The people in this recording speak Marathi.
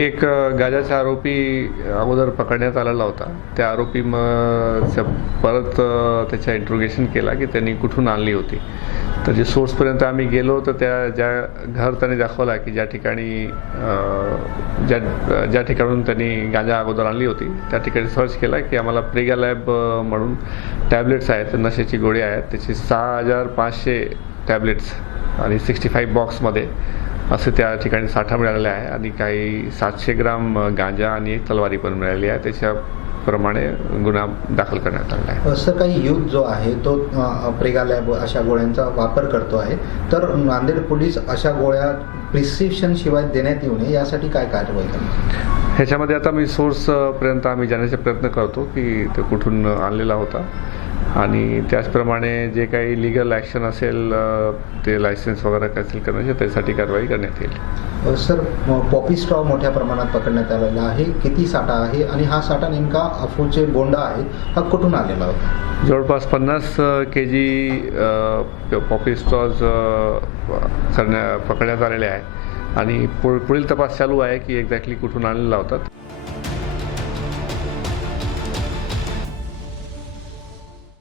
एक गांजाचा आरोपी अगोदर पकडण्यात आलेला होता. त्या आरोपी परत त्याचा इंट्रोगेशन केला की त्यांनी कुठून आणली होती. तर जे सोर्सपर्यंत आम्ही गेलो तर त्या घर त्यांनी दाखवला की ज्या ठिकाणी ज्या ठिकाणून त्यांनी गांजा अगोदर आणली होती त्या ठिकाणी सर्च केला की आम्हाला प्रेगा लॅब म्हणून टॅबलेट्स आहेत, नशेची गोळी आहेत, त्याची 6500 टॅबलेट्स आणि 65 बॉक्समध्ये असे त्या ठिकाणी साठा मिळालेला आहे आणि काही 700 ग्राम गांजा आणि एक तलवारी पण मिळाली आहे. त्याच्याप्रमाणे गुन्हा दाखल करण्यात आलेला आहे. सर, काही युथ जो आहे तो प्रेगा लॅब अशा गोळ्यांचा वापर करतो आहे, तर नांदेड पोलीस अशा गोळ्या प्रिस्क्रिप्शन शिवाय देण्यात येऊ नये यासाठी काय कारवाई करणार? ह्याच्यामध्ये आता मी सोर्सपर्यंत आम्ही जाण्याचा प्रयत्न करतो की तो कुठून आणलेला होता आणि त्याचप्रमाणे जे काही लिगल ॲक्शन असेल ते लायसन्स वगैरे असेल करण्याचे त्यासाठी कारवाई करण्यात येईल. सर, पॉपी स्ट्रॉ मोठ्या प्रमाणात पकडण्यात आलेला आहे. किती साठा आहे आणि हा साठा नेमका अफूचे बोंडा आहे हा कुठून आलेला होता? जवळपास 50 kg पॉपी स्ट्रॉज पकडण्यात आलेले आहे आणि पुढील तपास चालू आहे की एक्झॅक्टली कुठून आणलेला होता.